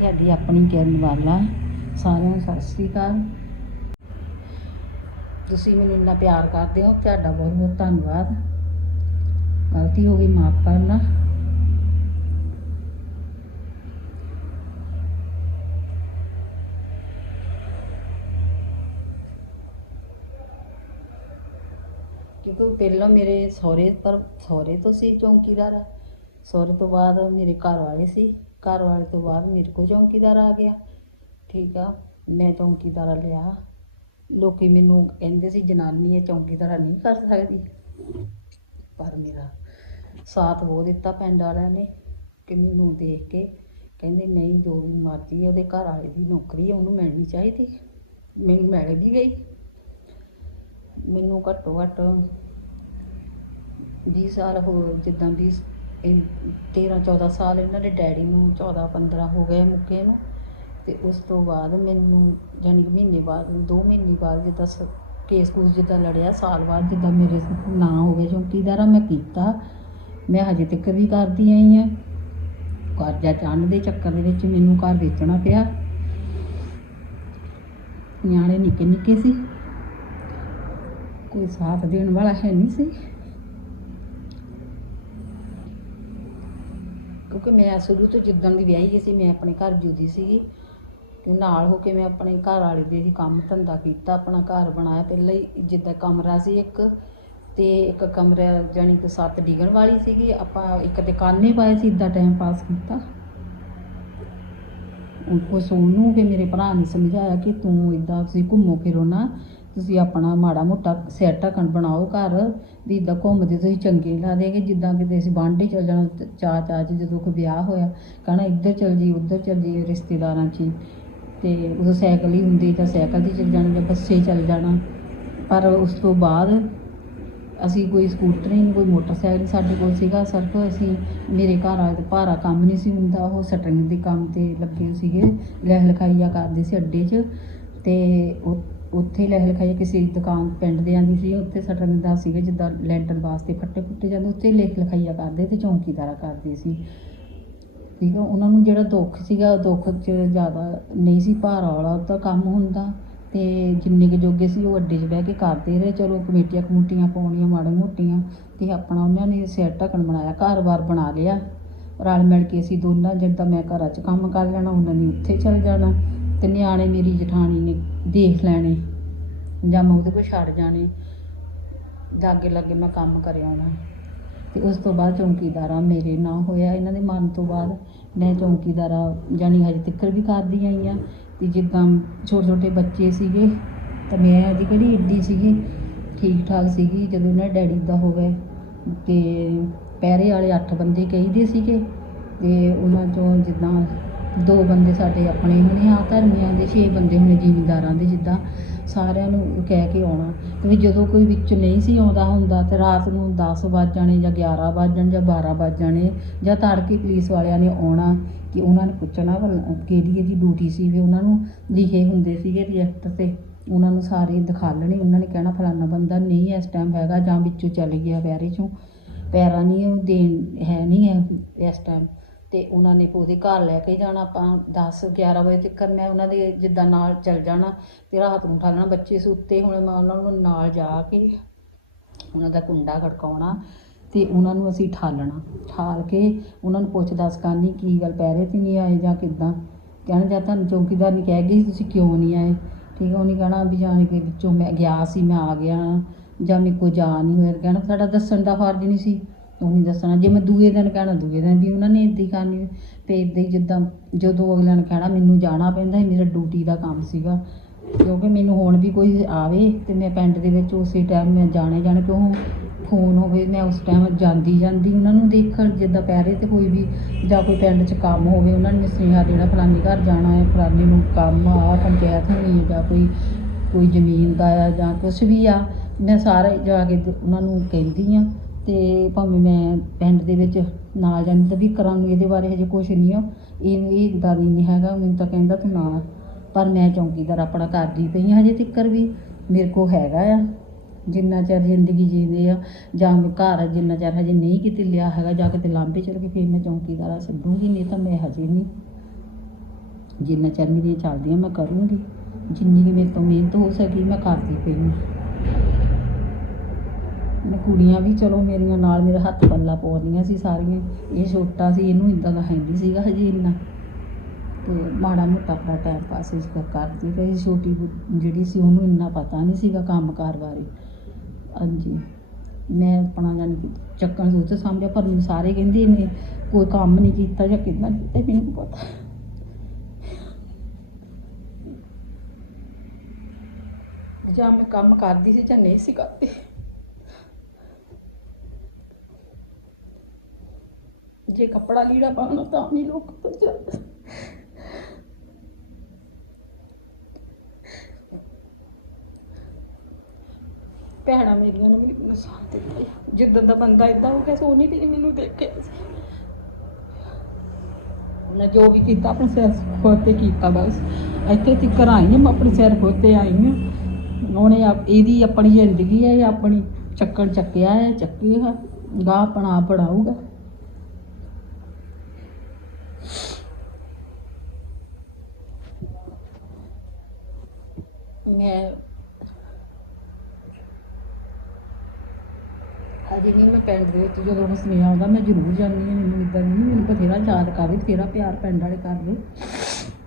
ਤੁਹਾਡੀ ਆਪਣੀ ਕਿਰਨ ਵਾਲਾ। ਸਾਰਿਆਂ ਨੂੰ ਸਤਿ ਸ੍ਰੀ ਅਕਾਲ। ਤੁਸੀਂ ਮੈਨੂੰ ਇੰਨਾ ਪਿਆਰ ਕਰਦੇ ਹੋ, ਤੁਹਾਡਾ ਬਹੁਤ ਬਹੁਤ ਧੰਨਵਾਦ। ਗਲਤੀ ਹੋ ਗਈ, ਮਾਫ ਕਰਨਾ। ਕਿਉਂਕਿ ਪਹਿਲਾਂ ਮੇਰੇ ਸਹੁਰੇ ਪਰ ਸਹੁਰੇ ਤੋਂ ਸੀ ਚੌਂਕੀਦਾਰ। ਸਹੁਰੇ ਤੋਂ ਬਾਅਦ ਮੇਰੇ ਘਰ ਵਾਲੇ ਸੀ। ਘਰ ਵਾਲੇ ਤੋਂ ਬਾਅਦ ਮੇਰੇ ਕੋਲ ਚੌਂਕੀਦਾਰ ਆ ਗਿਆ। ਠੀਕ ਆ, ਮੈਂ ਚੌਂਕੀਦਾਰਾ ਲਿਆ। ਲੋਕੀ ਮੈਨੂੰ ਕਹਿੰਦੇ ਸੀ, ਜਨਾਨੀ ਇਹ ਚੌਂਕੀਦਾਰਾ ਨਹੀਂ ਕਰ ਸਕਦੀ। ਪਰ ਮੇਰਾ ਸਾਥ ਬਹੁਤ ਦਿੱਤਾ ਪਿੰਡ ਵਾਲਿਆਂ ਨੇ ਕਿ ਮੈਨੂੰ ਦੇਖ ਕੇ ਕਹਿੰਦੇ, ਨਹੀਂ, ਜੋ ਵੀ ਮਰਜ਼ੀ ਉਹਦੇ ਘਰ ਵਾਲੇ ਦੀ ਨੌਕਰੀ ਹੈ ਉਹਨੂੰ ਮਿਲਣੀ ਚਾਹੀਦੀ। ਮੈਨੂੰ ਮਿਲ ਵੀ ਗਈ। ਮੈਨੂੰ ਘੱਟੋ ਘੱਟ 20 ਸਾਲ ਹੋ ਜਿੱਦਾਂ 20 ਇਹ 13 14 ਸਾਲ ਇਹਨਾਂ ਦੇ ਡੈਡੀ ਨੂੰ 14 15 ਹੋ ਗਏ ਮੁੱਕੇ ਨੂੰ ਅਤੇ ਉਸ ਤੋਂ ਬਾਅਦ ਮੈਨੂੰ ਜਾਣੀ ਕਿ ਮਹੀਨੇ ਬਾਅਦ, ਦੋ ਮਹੀਨੇ ਬਾਅਦ ਜਿੱਦਾਂ ਸ- ਕੇਸ ਕੂਸ ਜਿੱਦਾਂ ਲੜਿਆ, ਸਾਲ ਬਾਅਦ ਜਿੱਦਾਂ ਮੇਰੇ ਨਾਂ ਹੋ ਗਏ ਚੌਕੀਦਾਰਾ, ਮੈਂ ਕੀਤਾ। ਮੈਂ ਹਜੇ ਤੱਕ ਵੀ ਕਰਦੀ ਆਈ ਹਾਂ। ਕਰਜ਼ਾ ਚੰਨ ਦੇ ਚੱਕਰ ਦੇ ਵਿੱਚ ਮੈਨੂੰ ਘਰ ਵੇਚਣਾ ਪਿਆ। ਨਿਆਣੇ ਨਿੱਕੇ ਨਿੱਕੇ ਸੀ। ਕੋਈ ਸਾਥ ਦੇਣ ਵਾਲਾ ਹੈ ਨਹੀਂ ਸੀ। ਕਿਉਂਕਿ ਮੈਂ ਸ਼ੁਰੂ ਤੋਂ ਜਿੱਦਣ ਦੀ ਵਿਆਹੀ ਗਈ ਸੀ, ਮੈਂ ਆਪਣੇ ਘਰ ਜੁਦੀ ਸੀਗੀ ਤੇ ਨਾਲ ਹੋ ਕੇ ਮੈਂ ਆਪਣੇ ਘਰ ਵਾਲੇ ਦੇ ਹੀ ਕੰਮ ਧੰਦਾ ਕੀਤਾ, ਆਪਣਾ ਘਰ ਬਣਾਇਆ। ਪਹਿਲਾਂ ਹੀ ਜਿੱਦਾਂ ਕਮਰਾ ਸੀ ਇੱਕ ਤੇ ਇੱਕ ਕਮਰਾ ਜਾਣੀ ਕਿ ਸੱਤ ਡਿਗਣ ਵਾਲੀ ਸੀਗੀ। ਆਪਾਂ ਇੱਕ ਦੁਕਾਨੇ ਪਾਏ ਸੀ ਇਦਾਂ ਟਾਈਮ ਪਾਸ ਕੀਤਾ। ਉਹ ਸੋਨੂੰ ਕਿ ਮੇਰੇ ਭਰਾ ਨੇ ਸਮਝਾਇਆ ਕਿ ਤੂੰ ਇਦਾਂ ਤੁਸੀਂ ਘੁੰਮੋ ਫਿਰੋ ਨਾ। ਤੁਸੀਂ ਆਪਣਾ ਮਾੜਾ ਮੋਟਾ ਸਿਰ ਢੱਕਣ ਬਣਾਓ ਘਰ, ਵੀ ਇੱਦਾਂ ਘੁੰਮਦੇ ਤੁਸੀਂ ਚੰਗੇ ਲੱਗਦੇ ਕਿ ਜਿੱਦਾਂ ਕਿਤੇ ਅਸੀਂ ਬਾਂਢੇ ਚਲ ਜਾਣਾ ਚਾਅ ਚਾਅ 'ਚ ਜਦੋਂ ਕੋਈ ਵਿਆਹ ਹੋਇਆ, ਕਹਿਣਾ ਇੱਧਰ ਚਲ ਜੀ ਉੱਧਰ ਚਲ ਜੀ ਰਿਸ਼ਤੇਦਾਰਾਂ 'ਚ ਹੀ। ਤੇ ਉਦੋਂ ਸਾਈਕਲ ਹੀ ਹੁੰਦੀ ਤਾਂ ਸਾਈਕਲ 'ਤੇ ਚਲ ਜਾਣਾ, ਜਾਂ ਬੱਸੇ ਚਲ ਜਾਣਾ। ਪਰ ਉਸ ਤੋਂ ਬਾਅਦ ਅਸੀਂ ਕੋਈ ਸਕੂਟਰ ਨਹੀਂ ਕੋਈ ਮੋਟਰਸਾਈਕਲ ਨਹੀਂ ਸਾਡੇ ਕੋਲ ਸੀਗਾ। ਸਿਰਫ ਅਸੀਂ, ਮੇਰੇ ਘਰ ਵਾਲੇ ਦਾ ਭਾਰਾ ਕੰਮ ਨਹੀਂ ਸੀ ਹੁੰਦਾ, ਉਹ ਸਟਰਿੰਗ ਦੇ ਕੰਮ ਤੇ ਲੱਗੇ ਸੀਗੇ ਲਹਿ ਲਿਖਾਈਆ ਕਰਦੇ ਸੀ ਅੱਡੇ 'ਚ। ਅਤੇ ਉ- ਉੱਥੇ ਲਿਖ ਲਿਖਾਈਆ ਕਿਸੇ ਦੁਕਾਨ ਪਿੰਡ ਦੇ ਆਂਦੀ ਸੀ, ਉੱਥੇ ਸਟਰਿੰਗ ਦਿੰਦਾ ਸੀਗਾ, ਜਿੱਦਾਂ ਲੈਂਟਰ ਵਾਸਤੇ ਫੱਟੇ ਫੁੱਟੇ ਜਾਂਦੇ, ਉੱਥੇ ਲੇਖ ਲਿਖਾਈਆ ਕਰਦੇ ਤੇ ਚੌਂਕੀਦਾਰਾ ਕਰਦੇ ਸੀ। ਠੀਕ ਆ, ਉਹਨਾਂ ਨੂੰ ਜਿਹੜਾ ਦੁੱਖ ਸੀਗਾ ਦੁੱਖ 'ਚ ਜ਼ਿਆਦਾ ਨਹੀਂ ਸੀ, ਭਾਰ ਵਾਲਾ ਉਹਦਾ ਕੰਮ ਹੁੰਦਾ ਤੇ ਜਿੰਨੇ ਕੁ ਜੋਗੇ ਸੀ, ਉਹ ਅੱਡੇ 'ਚ ਬਹਿ ਕੇ ਕਰਦੇ ਰਹੇ। ਚਲੋ ਕਮੇਟੀਆਂ ਕਮੂਟੀਆਂ ਪਾਉਣੀਆਂ ਮਾੜੇ ਮੋਟੀਆਂ ਤੇ ਆਪਣਾ ਉਹਨਾਂ ਨੇ ਸਿਰ ਢੱਕਣ ਬਣਾਇਆ, ਘਰ-ਬਾਰ ਬਣਾ ਲਿਆ। ਰਲ ਮਿਲ ਕੇ ਅਸੀਂ ਦੋਨਾਂ, ਜਿੱਦਾਂ ਮੈਂ ਘਰਾਂ 'ਚ ਕੰਮ ਕਰ ਲੈਣਾ, ਉਹਨਾਂ ਨੇ ਉੱਥੇ ਚਲ ਜਾਣਾ। ਤੇ ਨਿਆਣੇ ਮੇਰੀ ਜਠਾਣੀ ਨੇ ਦੇਖ ਲੈਣੇ ਜਾਂ ਮੈਂ ਉਹਦੇ ਕੋਲ ਛੱਡ ਜਾਣੇ ਲਾਗੇ ਲਾਗੇ ਮੈਂ ਕੰਮ ਕਰ ਆਉਣਾ ਤੇ ਉਸ ਤੋਂ ਬਾਅਦ ਚੌਂਕੀਦਾਰਾ ਮੇਰੇ ਨਾਂ ਹੋਇਆ, ਇਹਨਾਂ ਦੇ ਮਨ ਤੋਂ ਬਾਅਦ ਮੈਂ ਚੌਂਕੀਦਾਰਾ ਜਾਣੀ ਹਜੇ ਤੱਕ ਵੀ ਕਰਦੀ ਆਈ ਆ ਤੇ ਜਿੱਦਾਂ ਛੋਟੇ ਛੋਟੇ ਬੱਚੇ ਸੀਗੇ, ਤਾਂ ਮੈਂ ਉਹਦੀ ਕਿਹੜੀ ਏਡੀ ਸੀਗੀ ਠੀਕ ਠਾਕ ਸੀਗੀ, ਜਦੋਂ ਇਹਨਾਂ ਡੈਡੀ ਦਾ ਹੋ ਗਏ ਤੇ ਪਹਿਰੇ ਵਾਲੇ 8 ਬੰਦੇ ਕਹੀਦੇ ਸੀਗੇ, ਤੇ ਉਹਨਾਂ ਚੋਂ ਜਿੱਦਾਂ ਦੋ ਬੰਦੇ ਸਾਡੇ ਆਪਣੇ ਹੋਣੇ ਆ, ਧਰਮੀਆਂ ਦੇ, ਛੇ ਬੰਦੇ ਹੋਣੇ ਜ਼ਿਮੀਂਦਾਰਾਂ ਦੇ, ਜਿੱਦਾਂ ਸਾਰਿਆਂ ਨੂੰ ਕਹਿ ਕੇ ਆਉਣਾ। ਤੇ ਵੀ ਜਦੋਂ ਕੋਈ ਵਿੱਚ ਨਹੀਂ ਸੀ ਆਉਂਦਾ ਹੁੰਦਾ, ਤਾਂ ਰਾਤ ਨੂੰ ਦਸ ਵੱਜ ਜਾਣੇ ਜਾਂ 11 ਵੱਜ ਜਾਣ ਜਾਂ 12 ਵੱਜ ਜਾਣੇ, ਜਾਂ ਤੜਕੇ ਪੁਲਿਸ ਵਾਲਿਆਂ ਨੇ ਆਉਣਾ ਕਿ ਉਹਨਾਂ ਨੇ ਪੁੱਛਣਾ ਭਲਾ ਕਿਹੜੀ ਇਹਦੀ ਡਿਊਟੀ ਸੀ ਵੀ ਉਹਨਾਂ ਨੂੰ ਲਿਖੇ ਹੁੰਦੇ ਸੀਗੇ ਰਿਜੈਕਟ ਤੇ। ਉਹਨਾਂ ਨੂੰ ਸਾਰੇ ਦਿਖਾਲਣੇ ਉਹਨਾਂ ਨੇ ਕਹਿਣਾ ਫਲਾਨਾ ਬੰਦਾ ਨਹੀਂ ਇਸ ਟਾਈਮ ਹੈਗਾ ਜਾਂ ਵਿੱਚੋਂ ਚੱਲ ਗਿਆ ਪੈਰੇ ਚੋਂ। ਪੈਰਾ ਨਹੀਂ ਉਹ ਦੇਣ, ਹੈ ਨਹੀਂ ਹੈ ਇਸ ਟਾਈਮ ਅਤੇ ਉਹਨਾਂ ਨੇ ਉਹਦੇ ਘਰ ਲੈ ਕੇ ਜਾਣਾ। ਆਪਾਂ 10 11 ਵਜੇ ਤੱਕ ਮੈਂ ਉਹਨਾਂ ਦੇ ਜਿੱਦਾਂ ਨਾਲ ਚੱਲ ਜਾਣਾ ਅਤੇ ਰਾਤ ਨੂੰ ਉਠਾਲਣਾ ਬੱਚੇ ਸੁੱਤੇ ਹੋਣੇ, ਮੈਂ ਉਹਨਾਂ ਨੂੰ ਨਾਲ ਜਾ ਕੇ ਉਹਨਾਂ ਦਾ ਕੁੰਡਾ ਖੜਕਾਉਣਾ ਅਤੇ ਉਹਨਾਂ ਨੂੰ ਅਸੀਂ ਠਾਲਣਾ। ਠਾਲ ਕੇ ਉਹਨਾਂ ਨੂੰ ਪੁੱਛ ਦੱਸ ਕਰਨੀ ਕੀ ਗੱਲ, ਪਹਿਰੇ ਤੇ ਨਹੀਂ ਆਏ ਜਾਂ ਕਿੱਦਾਂ? ਕਹਿਣ, ਜਾਂ ਤੁਹਾਨੂੰ ਚੌਕੀਦਾਰ ਨੇ ਕਹਿ ਗਈ ਤੁਸੀਂ ਕਿਉਂ ਨਹੀਂ ਆਏ? ਠੀਕ ਹੈ ਉਹਨੇ ਕਹਿਣਾ ਵੀ ਜਾਣ ਕੇ ਵਿੱਚੋਂ ਮੈਂ ਗਿਆ ਸੀ, ਮੈਂ ਆ ਗਿਆ ਜਾਂ ਮੇਰੇ ਕੋਲ ਜਾ ਨਹੀਂ ਹੋਇਆ। ਕਹਿਣਾ ਸਾਡਾ ਦੱਸਣ ਦਾ ਫਰਜ਼ ਨਹੀਂ ਸੀ? ਤੂੰ ਨਹੀਂ ਦੱਸਣਾ, ਜੇ ਮੈਂ ਦੂਏ ਦਿਨ ਕਹਿਣਾ, ਦੂਏ ਦਿਨ ਵੀ ਉਹਨਾਂ ਨੇ ਇੱਦਾਂ ਹੀ ਕਰਨੀ ਤੇ ਇੱਦਾਂ ਹੀ ਜਿੱਦਾਂ ਜਦੋਂ ਅਗਲਿਆਂ ਨੇ ਕਹਿਣਾ, ਮੈਨੂੰ ਜਾਣਾ ਪੈਂਦਾ ਸੀ, ਮੇਰਾ ਡਿਊਟੀ ਦਾ ਕੰਮ ਸੀਗਾ। ਕਿਉਂਕਿ ਮੈਨੂੰ ਹੁਣ ਵੀ ਕੋਈ ਆਵੇ ਅਤੇ ਮੈਂ ਪਿੰਡ ਦੇ ਵਿੱਚ ਉਸੇ ਟਾਈਮ ਮੈਂ ਜਾਣੇ ਜਾਣਾ ਕਿਉਂ ਫੋਨ ਹੋਵੇ, ਮੈਂ ਉਸ ਟਾਈਮ ਜਾਂਦੀ ਜਾਂਦੀ ਉਹਨਾਂ ਨੂੰ ਦੇਖਣ ਜਿੱਦਾਂ ਪਹਿਰੇ ਤੇ ਕੋਈ ਵੀ ਜਾਂ ਕੋਈ ਪਿੰਡ 'ਚ ਕੰਮ ਹੋਵੇ, ਉਹਨਾਂ ਨੇ ਸੁਨੇਹਾ ਦੇਣਾ ਫਲਾਨੀ ਘਰ ਜਾਣਾ ਹੈ ਫਲਾਨੀ ਨੂੰ ਕੰਮ ਆ, ਪੰਚਾਇਤ ਹੋਣੀ ਹੈ ਜਾਂ ਕੋਈ ਕੋਈ ਜ਼ਮੀਨ ਦਾ ਆ ਜਾਂ ਕੁਝ ਵੀ ਆ, ਮੈਂ ਸਾਰੇ ਜਾ ਕੇ ਉਹਨਾਂ ਨੂੰ ਕਹਿੰਦੀ ਆ। ਅਤੇ ਭਾਵੇਂ ਮੈਂ ਪਿੰਡ ਦੇ ਵਿੱਚ ਨਾ ਜਾਂਦੀ ਤਾਂ ਵੀ ਕਰਾਂ ਨੂੰ ਇਹਦੇ ਬਾਰੇ ਹਜੇ ਕੁਛ ਨਹੀਂ ਆ। ਇਹ ਇਹ ਇਦਾਂ ਦੀ ਨਹੀਂ ਹੈਗਾ, ਮੈਨੂੰ ਤਾਂ ਕਹਿੰਦਾ ਤੂੰ ਨਾ ਪਰ ਮੈਂ ਚੌਂਕੀਦਾਰ ਆਪਣਾ ਕਰਦੀ ਪਈ ਹਾਂ ਹਜੇ ਤੱਕਰ ਵੀ, ਮੇਰੇ ਕੋਲ ਹੈਗਾ ਆ। ਜਿੰਨਾ ਚਿਰ ਜ਼ਿੰਦਗੀ ਜੀਂਦੇ ਆ, ਜਾਂ ਮੈਂ ਘਰ ਜਿੰਨਾ ਚਿਰ ਹਜੇ ਨਹੀਂ ਕਿਤੇ ਲਿਆ ਹੈਗਾ, ਜਾਂ ਕਿਤੇ ਲਾਂਭੇ ਚਲ ਕੇ ਫਿਰ ਮੈਂ ਚੌਂਕੀਦਾਰਾ ਛੱਡੂੰਗੀ ਨਹੀਂ ਤਾਂ ਮੈਂ ਹਜੇ ਨਹੀਂ। ਜਿੰਨਾ ਚਿਰ ਮੇਰੀਆਂ ਚੱਲਦੀਆਂ, ਮੈਂ ਕਰੂੰਗੀ। ਜਿੰਨੀ ਕਿ ਮੇਰੇ ਤੋਂ ਮਿਹਨਤ ਹੋ ਸਕੀ, ਮੈਂ ਕਰਦੀ ਪਈ ਹਾਂ। ਕੁੜੀਆਂ ਵੀ ਚਲੋ ਮੇਰੀਆਂ ਨਾਲ ਮੇਰਾ ਹੱਥ ਪੱਲਾ ਪਾਉਂਦੀਆਂ ਸੀ ਸਾਰੀਆਂ। ਇਹ ਛੋਟਾ ਸੀ, ਇਹਨੂੰ ਇਦਾਂ ਦਾ ਹੈ ਨਹੀਂ ਸੀਗਾ ਹਜੇ ਇੰਨਾ। ਤੇ ਮਾੜਾ ਮੋਟਾ ਆਪਣਾ ਟਾਈਮ ਪਾਸ ਇਸ ਕਰਦੀ ਰਹੀ। ਛੋਟੀ ਗੁ- ਜਿਹੜੀ ਸੀ ਉਹਨੂੰ ਇੰਨਾ ਪਤਾ ਨਹੀਂ ਸੀਗਾ ਕੰਮ ਕਾਰ ਬਾਰੇ। ਹਾਂਜੀ। ਮੈਂ ਆਪਣਾ ਜਾਣੀ ਕਿ ਚੱਕਣ ਸੋਚ ਸਾਂਭਿਆ, ਪਰ ਮੈਨੂੰ ਸਾਰੇ ਕਹਿੰਦੇ ਇਹਨੇ ਕੋਈ ਕੰਮ ਨਹੀਂ ਕੀਤਾ ਜਾਂ ਕਿੰਨਾ ਕੀਤਾ ਮੈਨੂੰ ਪਤਾ। ਜਾਂ ਮੈਂ ਕੰਮ ਕਰਦੀ ਸੀ ਜਾਂ ਨਹੀਂ ਸੀ ਕਰਦੀ। ਜੇ ਕੱਪੜਾ ਲੀੜਾ ਪਾਉਣਾ ਤਾਂ ਨਹੀਂ ਲੋਕ ਤੋਂ ਚੱਲਦੇ ਭੈਣਾਂ ਮੇਰੀਆਂ ਨੇ ਵੀ ਮੈਨੂੰ ਸਾਥ ਦਿੱਤਾ ਜਿੱਦਾਂ ਦਾ ਬੰਦਾ ਇਦਾਂ ਹੋ ਗਿਆ ਸੋਨੀ ਵੀ ਮੈਨੂੰ ਦੇਖਿਆ ਉਹਨੇ ਜੋ ਵੀ ਕੀਤਾ, ਆਪਣੇ ਸਿਰ ਖੋਤੇ ਕੀਤਾ ਬਸ। ਇੱਥੇ ਤੱਕ ਆਈ ਹਾਂ ਮੈਂ ਆਪਣੇ ਸਿਰ ਖੋਤੇ ਆਈ ਹਾਂ ਉਹਨੇ ਇਹਦੀ ਆਪਣੀ ਜ਼ਿੰਦਗੀ ਹੈ ਆਪਣੀ ਚੱਕਣ ਚੱਕਿਆ ਹੈ ਚੱਕੀ ਹੈ ਗਾ ਆਪਣਾ ਪੜਾਊਗਾ ਮੈਂ ਅਜੇ ਵੀ ਮੈਂ ਪਿੰਡ ਦੇ ਵਿੱਚ ਜਦੋਂ ਉਹ ਸੁਨੇਹਾ ਆਉਂਦਾ, ਮੈਂ ਜ਼ਰੂਰ ਜਾਂਦੀ ਹਾਂ, ਮੈਨੂੰ ਇਦਾਂ ਨਹੀਂ, ਮੈਨੂੰ ਬਥੇਰਾ ਯਾਦ ਕਰਦੇ ਬਥੇਰਾ ਪਿਆਰ ਪਿੰਡ ਵਾਲੇ ਕਰਦੇ।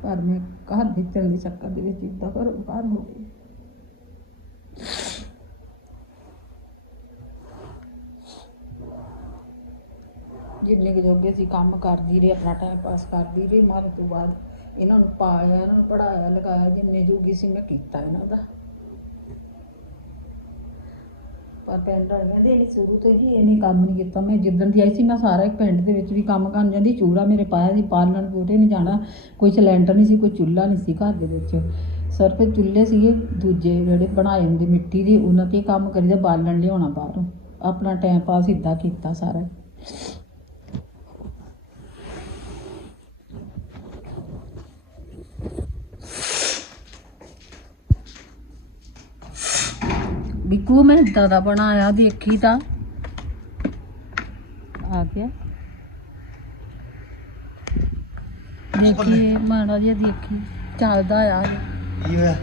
ਪਰ ਮੈਂ ਘਰ ਦੇ ਚੱਲਣ ਦੇ ਚੱਕਰ ਦੇ ਵਿੱਚ ਇਦਾਂ ਘਰੋਂ ਬਾਹਰ ਹੋ ਗਈ। ਜਿੰਨੇ ਕੁ ਜੋਗੇ ਸੀ ਕੰਮ ਕਰਦੀ ਰਹੀ, ਆਪਣਾ ਟਾਈਮ ਪਾਸ ਕਰਦੀ ਰਹੀ ਮਰਨ ਤੋਂ ਬਾਅਦ ਇਹਨਾਂ ਨੂੰ ਪਾਲਿਆ ਇਹਨਾਂ ਨੂੰ ਪੜਾਇਆ ਲਗਾਇਆ, ਜਿੰਨੇ ਜੋਗੀ ਸੀ ਮੈਂ ਕੀਤਾ ਇਹਨਾਂ ਦਾ। ਪਰ ਪਿੰਡ ਵਾਲਿਆਂ ਦੇ ਨਹੀਂ ਸ਼ੁਰੂ ਤੋਂ ਜੀ ਇਹਨੇ ਕੰਮ ਨਹੀਂ ਕੀਤਾ। ਮੈਂ ਜਿੱਦਣ ਦੀ ਆਈ ਸੀ, ਮੈਂ ਸਾਰਾ ਪਿੰਡ ਦੇ ਵਿੱਚ ਵੀ ਕੰਮ ਕਰਨ ਜਾਂਦੀ, ਚੂੜਾ ਮੇਰੇ ਪਾਇਆ ਸੀ, ਪਾਲਣ ਬੂਟੇ ਨਹੀਂ ਜਾਣਾ, ਕੋਈ ਸਿਲੰਡਰ ਨਹੀਂ ਸੀ, ਕੋਈ ਚੁੱਲ੍ਹਾ ਨਹੀਂ ਸੀ ਘਰ ਦੇ ਵਿੱਚ। ਸਿਰਫ ਚੁੱਲ੍ਹੇ ਸੀਗੇ, ਦੂਜੇ ਜਿਹੜੇ ਬਣਾਏ ਹੁੰਦੇ ਮਿੱਟੀ ਦੇ, ਉਹਨਾਂ ਤੇ ਕੰਮ ਕਰੀਦਾ, ਬਾਲਣ ਲਿਆਉਣਾ ਬਾਹਰੋਂ। ਆਪਣਾ ਟਾਈਮ ਪਾਸ ਇਦਾਂ ਕੀਤਾ ਸਾਰਾ। ਬਿੱਕੂ ਮੈਂ ਏਦਾਂ ਦਾ ਬਣਾਇਆ ਦੇਖੀ ਤਾਂ। ਆ ਗਿਆ। ਦੇਖੀ ਮਾੜਾ ਜਿਹਾ ਦੇਖੀ ਚੱਲਦਾ ਆ। ਕੀ ਹੋਇਆ?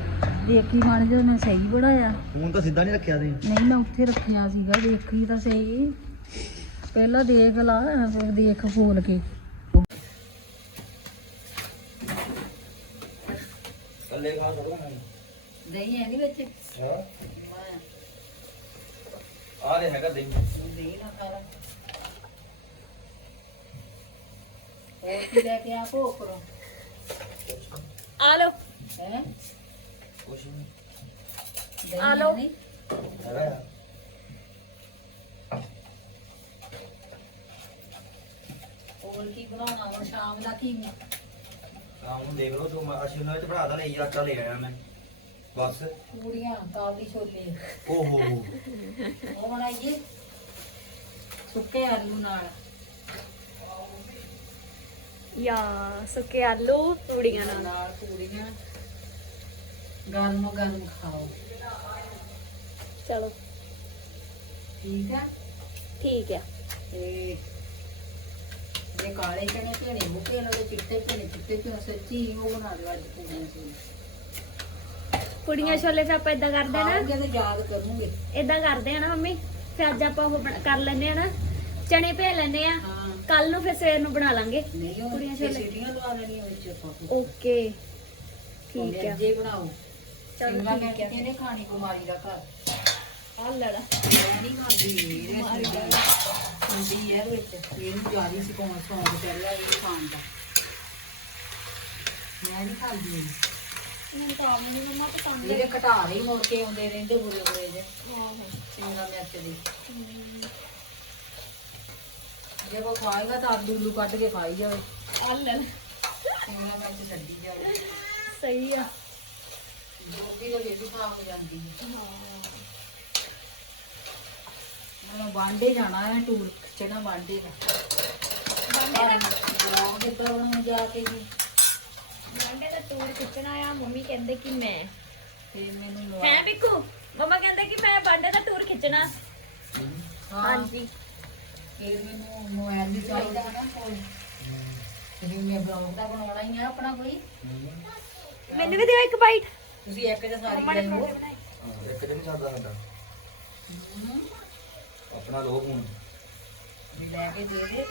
ਦੇਖੀ ਮਾੜਾ ਜਿਹਾ ਮੈਂ ਸਹੀ ਬਣਾਇਆ। ਫੋਨ ਤਾਂ ਸਿੱਧਾ ਨਹੀਂ ਰੱਖਿਆ ਤੁਸੀਂ? ਨਹੀਂ ਮੈਂ ਉੱਥੇ ਰੱਖਿਆ ਸੀਗਾ ਦੇਖੀ ਤਾਂ ਸਹੀ। ਪਹਿਲਾਂ ਦੇਖ ਲਾ ਫਿਰ ਦੇਖ ਖੋਲ ਕੇ। ਕੱਲੇ ਖਾ ਸਕਦਾ ਦਹੀਂ ਹੈ ਨਹੀਂ ਵਿੱਚ? ਹਾਂ। ਰਿਹਾ ਹੈਗਾ ਦਹੀਂ ਦਹੀਂ ਨਾ ਖਾ ਲੈ ਹੋਰ ਕੀ ਲੈ ਕੇ ਆ ਭੋਪਰੋਂ ਆ ਲੋ ਹੈ? ਕੁਛ ਨਹੀਂ। ਦਹੀਂ ਆ ਲਓ। ਨਹੀਂ ਹੈਗਾ ਆ। ਹੋਰ ਕੀ ਬਣਾਉਣਾ ਹੁਣ ਸ਼ਾਮ ਦਾ ਕੀ ਸ਼ਾਮ ਨੂੰ ਦੇਖ ਲਓ ਜੋ ਮੈਂ ਅਸੀਂ ਵਿੱਚ ਬਣਾ ਦਾ ਲਈ ਆਟਾ ਲੈ ਆਇਆ ਮੈਂ। ਬਸ। ਪੂੜੀਆਂ ਕਾਬਲੀ ਛੋਲੇ। ਓ ਹੋ ਹੋ ਉਹ ਬਣਾਈਏ। ਸੁੱਕੇ ਆਲੂ ਨਾਲ। ਯਾ ਸੁੱਕੇ ਆਲੂ ਪੂੜੀਆਂ ਨਾਲ। ਨਾਲ ਪੂੜੀਆਂ। ਗਰਮ ਗਰਮ ਖਾਓ। ਚਲੋ। ਠੀਕ ਹੈ ਠੀਕ ਆ। ਤੇ ਇਹ ਕਾਲੇ ਚਨੇ ਭੇਣੇ ਮੁੱਕੇ ਦੇ ਚਿੱਟੇ ਭੇਣੇ ਚਿੱਟੇ ਭੇਣੇ ਸੱਚੀ ਉਹ ਬਣਾ ਲਿਓ ਅੱਜ ਪੂੜੀਆਂ ਸੀ ਪੂੜੀਆਂ ਛੋਲੇ ਫਿਰ ਆਪਾਂ ਇਦਾਂ ਕਰਦੇ ਆ ਨਾ। ਖਾਓਗੇ ਤੇ ਯਾਦ ਕਰੂੰਗੇ। ਇਦਾਂ ਕਰਦੇ ਆ ਨਾ ਮੰਮੀ ਫਿਰ ਅੱਜ ਆਪਾਂ ਉਹ ਬਣ- ਕਰ ਲੈਨੇ ਆ ਨਾ ਚਣੇ ਭੇ ਲੈਨੇ ਆ। ਹਾਂ। ਕੱਲ ਨੂੰ ਫਿਰ ਸਵੇਰ ਨੂੰ ਬਣਾ ਲਾਂਗੇ। ਨਹੀਂ ਉਹ ਪੂੜੀਆਂ ਤੇ ਛੋਲੇ। ਸੀਟੀਆਂ ਲਵਾ ਲੈਣੀਆਂ ਵਿੱਚ ਆਪਾਂ ਓਕੇ। ਠੀਕ ਆ। ਜੇ ਬਣਾਓ। ਚਲੋ ਚੰਗਾ ਮੈਂ ਆ। ਕਿਤੇ ਨੇ ਖਾਣੀ ਕੁਮਾਰੀ ਦਾ ਘਰ। ਆ ਲੜਾ। ਮੈਂ ਨਹੀਂ ਖਾਂਦੀ ਇਹ ਹੁੰਦੀ ਹੈ ਵਿੱਚ। ਇਹਨੂੰ ਜਾਰੀ ਸੀ ਕੋਣ ਸੌਂਗ ਚੜਿਆ ਇਹ ਖਾਣ ਦਾ। ਮੈਂ ਨਹੀਂ ਖਾਂਦੀ। ਇਹ। ਮੈਨੂੰ ਤਾਂ ਆਪ ਨਹੀਂ ਮੰਮਾ ਪਸੰਦ ਇਹਦੇ ਘਟਾਰੇ ਹੀ ਮੁੜ ਕੇ ਆਉਂਦੇ ਰਹਿੰਦੇ ਬੁਰੇ ਬੁਰੇ ਜੇ। ਆਹੋ। ਸਿੰਗਾ ਮਿਰਚ ਦੀ। ਜੇ ਕੋ ਖਾਏਗਾ ਤਾਂ ਆਲੂ ਉਲੂ ਕੱਢ ਕੇ ਖਾਈ ਜਾਵੇ। ਆ ਲੜ ਸਿੰਗਾ ਮਿਰਚ ਛੱਡੀ ਜਾਵੇ। ਸਹੀ ਆ। ਗੋਭੀ ਦਾ ਵੀ ਖਾ ਹੋ ਜਾਂਦੀ ਹੈ ਹਾਂ। ਮੈਂ ਬਾਂਡੇ ਜਾਣਾ ਹੈ ਟੂਰ ਖਿੱਚਣਾ ਬਾਂਡੇ ਦਾ। ਬਾਂਡੇ ਦਾ? ਬਲੌਗ ਕਿੱਦਾਂ ਬਣਾਉਣ ਜਾ ਕੇ ਜੀ? ਬਾਂਡੇ ਦਾ ਟੂਰ ਖਿੱਚਣਾ ਆ ਮੰਮੀ ਕਹਿੰਦੇ ਕਿ ਮੈਂ। ਤੇ ਮੈਨੂੰ ਲਵਾ ਹੈ ਬਿੱਕੂ ਮਮਾ ਕਹਿੰਦੇ ਕਿ ਮੈਂ ਬਾਂਡੇ ਦਾ ਟੂਰ ਖਿੱਚਣਾ। ਹਾਂਜੀ। ਫਿਰ ਮੈਨੂੰ ਮੋਬਾਈਲ ਵੀ ਚਾਹੀਦਾ ਨਾ ਕੋਲ ਤੁਸੀਂ ਮੈਂ ਬਲੌਗ ਦਾ ਬਣਾਉਣਾ ਹੀ ਆ ਆਪਣਾ ਕੋਈ। ਮੈਨੂੰ ਵੀ ਦਿਓ ਇੱਕ ਬਾਈਟ ਤੁਸੀਂ ਇੱਕ ਜਾਂ ਸਾਰੀ ਲੈ ਲਓ। ਇੱਕ ਦਿਨ ਚੱਲਦਾ ਸਾਡਾ। ਆਪਣਾ ਲੋਕ ਹੁਣ ਲੈ ਕੇ ਦੇ ਦੇ।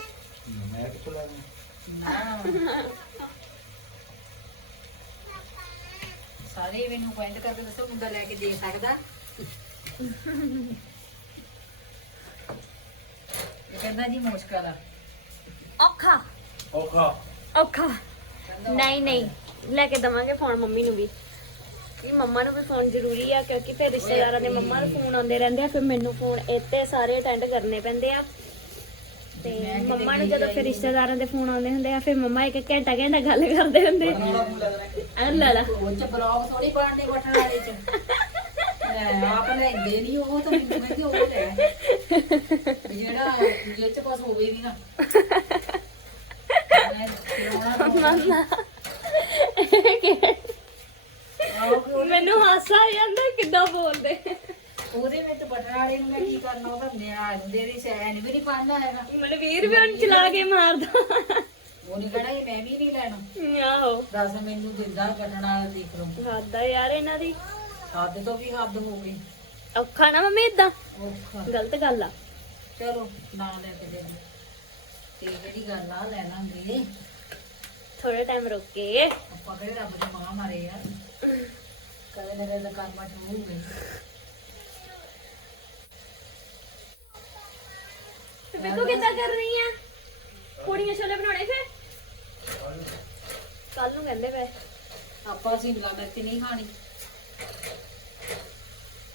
ਮੈਂ ਕਿੱਥੋਂ ਲੈਣਾ ਨਾ। ਸਾਰੇ ਮੈਨੂੰ ਪੁਆਇੰਟ ਕਰਕੇ ਦੱਸੋ ਮੁੰਡਾ ਲੈ ਕੇ ਦੇ ਸਕਦਾ। ਇਹ ਕਹਿੰਦਾ ਜੀ ਮੁਸ਼ਕਲ ਆ ਔਖਾ। ਔਖਾ। ਔਖਾ। ਨਹੀਂ ਨਹੀਂ। ਲੈ ਕੇ ਦਵਾਂਗੇ ਫੋਨ ਮੰਮੀ ਨੂੰ ਵੀ। ਇਹ ਮੰਮਾ ਨੂੰ ਵੀ ਫੋਨ ਜ਼ਰੂਰੀ ਆ ਕਿਉਂਕਿ ਫਿਰ ਰਿਸ਼ਤੇਦਾਰਾਂ ਦੇ ਮੰਮਾ ਨੂੰ ਫੋਨ ਆਉਂਦੇ ਰਹਿੰਦੇ ਆ ਫਿਰ ਮੈਨੂੰ ਫੋਨ ਇੱਥੇ ਸਾਰੇ ਅਟੈਂਡ ਕਰਨੇ ਪੈਂਦੇ ਆ। ਤੇ ਮੰਮਾ ਨੂੰ ਜਦੋਂ ਫਿਰ ਰਿਸ਼ਤੇਦਾਰਾਂ ਦੇ ਫੋਨ ਆਉਂਦੇ ਹੁੰਦੇ ਆ ਫਿਰ ਮੰਮਾ ਇੱਕ ਘੰਟਾ ਘੰਟਾ ਗੱਲ ਕਰਦੇ ਹੁੰਦੇ ਆ। ਲੈ ਲੈ। ਉਹ ਚ ਬਲੌਗ ਥੋੜੀ ਬਣਨੇ ਬਟਨ ਵਾਲੇ ਚ। ਲੈ, ਆਪ ਲੈਂਦੇ ਨਹੀਂ ਉਹ ਤਾਂ ਮੈਨੂੰ ਕਹਿੰਦੇ ਉਹ ਲੈ। ਵੀ ਜਿਹੜਾ ਇਹ ਚ ਕੁਛ ਹੋਵੇ ਵੀ ਨਾ। ਮੈਂ ਖਿਲਾਉਣਾ ਮੰਮਾ। ਆਓ ਕਿ ਉਹ- ਮੈਨੂੰ ਹਾਸਾ ਆ ਜਾਂਦਾ ਕਿੱਦਾਂ ਬੋਲਦੇ। ਉਹਦੇ ਵਿੱਚ ਬਟਨ ਵਾਲੇ ਨੂੰ ਮੈਂ ਕੀ ਕਰਨਾ ਉਹ ਤਾਂ ਨਿਆਣ ਨੂੰ ਦੇ ਸੈਨ ਵੀ ਨਹੀਂ ਪਾਣਾ ਹੈਗਾ। ਮੈਨੂੰ ਵੀਰ ਵੀ ਉਹਨੂੰ ਚਲਾ ਕੇ ਮਾਰਦਾ। ਉਹ ਨਹੀਂ ਕਹਣਾ ਕਿ ਮੈਂ ਵੀ ਨਹੀਂ ਲੈਣਾ। ਆਹੋ। ਦੱਸ ਮੈਨੂੰ ਦਿੰਦਾ ਬਟਨ ਵਾਲਾ ਦੇਖ ਲਓ। ਹੱਦ ਆ ਯਾਰ ਇਹਨਾਂ ਦੀ। ਹੱਦ ਤੋਂ ਵੀ ਹੱਦ ਹੋ ਗਈ। ਔਖਾ ਨਾ ਮੰਮੀ ਇਦਾਂ ਔਖਾ। ਗਲਤ ਗੱਲ ਆ। ਚਲੋ ਨਾ ਲੈ ਕੇ ਦੇ ਦਿਓ। ਤੇ ਜਿਹੜੀ ਗੱਲ ਆ ਲੈ ਲਾਂਗੇ। ਥੋੜਾ ਟਾਈਮ ਰੁਕ। ਕੇ ਆਪਾਂ ਕਿਹੜੇ ਰੱਬ ਦੇ ਮਾਂ ਮਾਰੇ ਯਾਰ ਕਦੇ ਨਾ ਕਦੇ ਤਾਂ ਕਰਮਾ ਚ ਹੋਊਗਾ ਤੇ ਵੇਖੋ ਕਿੱਦਾਂ ਕਰ ਰਹੀ ਆ। ਪੂੜੀਆਂ ਛੋਲੇ ਬਣਾਉਣੇ ਫੇ ਕੱਲ ਨੂੰ ਕਹਿੰਦੇ ਵੇ ਆਪਾਂ ਸ਼ਿਮਲਾ ਮਿਰਚ ਨਹੀਂ ਖਾਣੀ।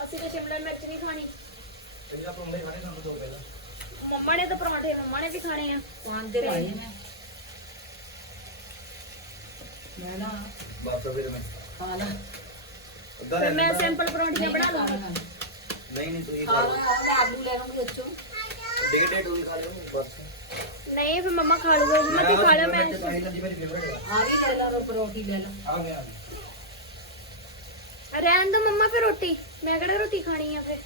ਅਸੀਂ ਤਾਂ ਸ਼ਿਮਲਾ ਮਿਰਚ ਨਹੀਂ ਖਾਣੀ। ਤੇ ਆਪਾਂ ਹੁੰਦੇ ਖਾਣੇ ਸਾਨੂੰ ਦੋ ਪਹਿਲਾਂ। ਮੰਮਾ ਨੇ ਤਾਂ ਪਰੌਂਠੇ ਮੰਮਾ ਨੇ ਵੀ ਖਾਣੇ ਆ। ਪਾਣ ਦੇ ਭਾਈ ਮੈਂ ਮੈਂ ਨਾ ਬਸ ਫਿਰ ਮੈਂ ਖਾ ਲਾ। ਅੱਧਾ ਫਿਰ ਲੈ ਮੈਂ ਲੈਂਦਾ। ਸਿੰਪਲ ਪਰੌਂਠੀਆਂ ਬਣਾ ਲਵਾਂਗੀ। ਨਹੀਂ ਨਹੀਂ ਤੁਸੀਂ ਖਾ ਲਓ ਮੈਂ ਆਲੂ ਲੈ ਲਵਾਂਗੀ ਵਿੱਚੋਂ। ਡੇਢ ਡੇਢ ਤੁਸੀਂ ਖਾ ਲਿਓ ਬਸ। ਨਹੀਂ ਫਿਰ ਮੰਮਾ ਖਾ ਲੂਗਾ। ਮੰਮਾ ਤੇ ਖਾ ਲਿਆ ਮੈਂ ਤਾਂ ਹੀ ਲੰਦੀ ਮੇਰੀ ਫੇਵਰਟ ਹੈ ਆ ਵੀ ਲੈ ਲਾ ਰੋ ਪਰੌਠੀ ਲੈ ਲਾ। ਆ ਗਿਆ ਰਹਿਣ ਦੋ ਮੰਮਾ ਫਿਰ ਰੋਟੀ। ਮੈਂ ਕਿਹੜਾ ਰੋਟੀ ਖਾਣੀ ਆ ਫਿਰ?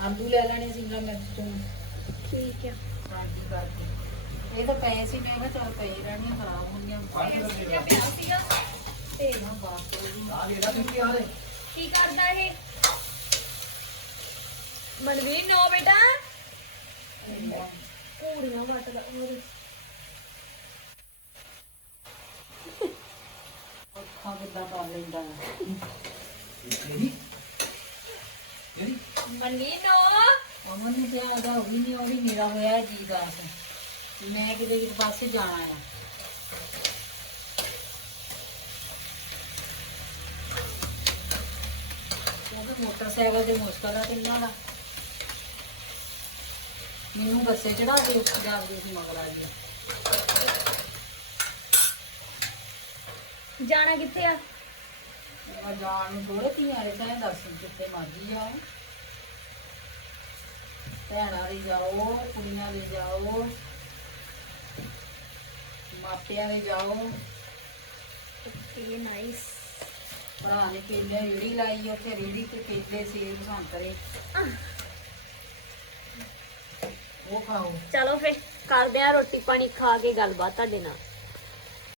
ਆਲੂ ਲੈ ਲੈਣੇ ਸ਼ਿਮਲਾ ਮਿਰਚ ਤੋਂ। ਠੀਕ ਆ। ਕਰਕੇ। ਇਹ ਤਾਂ ਪਏ ਸੀ ਮੈਂ ਕਿਹਾ ਚੱਲ ਪਏ ਰਹਿਣੀਆਂ ਖਰਾਬ ਹੋਣਗੀਆਂ। ਪਿਆ ਸੀਗਾ ਤੇ ਨਾ ਬਾਤ ਆ ਜਿਹੜਾ ਤੁਸੀਂ ਆ ਰਹੇ। ਕੀ ਕਰਦਾ ਇਹ? ਮਨਵੀਰ ਨੋ ਬੇਟਾ? ਪੂੜੀਆਂ ਵੱਟਦਾ ਹੋਰ। ਅੱਖਾਂ ਕਿੱਦਾਂ ਪਾ ਲੈਂਦਾ ਹੈ? ਮਨਵੀਰ ਨੋ? ਅਮਨ ਨੂੰ ਕਿਹਾ ਉਹਦਾ ਉਹ ਵੀ ਨਹੀਂ ਉਹ ਵੀ ਮੇਰਾ ਹੋਇਆ ਜੀ ਦਾਸ ਮੈਂ ਕਿਤੇ ਕਿਤੇ ਪਾਸੇ ਜਾਣਾ ਆ ਕਿਉਂਕਿ ਮੋਟਰਸਾਈਕਲ ਤੇ ਮੁਸ਼ਕਲ ਆ ਕਿੰਨਾ ਦਾ। ਮੈਨੂੰ ਬੱਸੇ ਚੜਾ ਕੇ ਜਾ ਕੇ ਸੀ ਮਗਲਾ ਜੀ ਜਾਣਾ ਕਿੱਥੇ ਆ? ਮੈਂ ਜਾਣ ਨੂੰ ਥੋੜੇ ਧੀਆਂ ਦੇ ਤਾਂ ਦੱਸ ਕਿੱਥੇ ਮਰਜ਼ੀ ਜਾਓ। ਭੈਣਾਂ ਦੇ ਜਾਓ ਕੁੜੀਆਂ ਦੇ ਜਾਓ ਮਾਪਿਆਂ ਦੇ ਜਾਓ। ਓਕੇ ਨਾਈਸ ਭਰਾ ਨੇ ਕੇਲੇ ਰੇੜੀ ਲਾਈ ਉੱਥੇ ਰੇੜੀ ਤੇ ਕੇਲੇ ਸੇਬ ਸੰਤਰੇ। ਉਹ ਖਾਓ। ਚਲੋ ਫੇ ਕਰਦੇ ਆ ਰੋਟੀ ਪਾਣੀ ਖਾ ਕੇ ਗੱਲਬਾਤ ਤੁਹਾਡੇ ਨਾਲ।